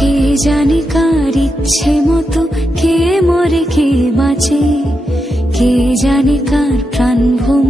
কে জানে কার ইচ্ছে মতো কে মরে কে বাঁচে? কে জানে কার প্রাণ ভোমরা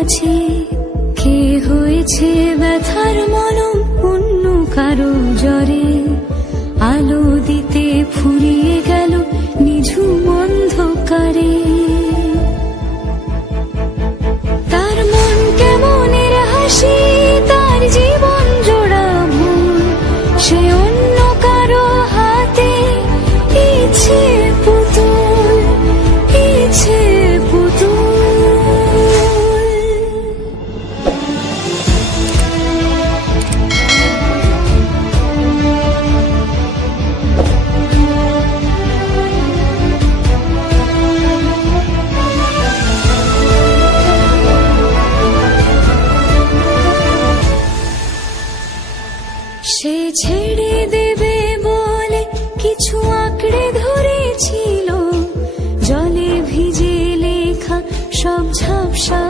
কাছে কে হয়েছে? ব্যথার মলম অন্য কারও জ্বরে দেবে বলে কিছু আঁকড়ে জলে ভিজে লেখা সব ঝাপসা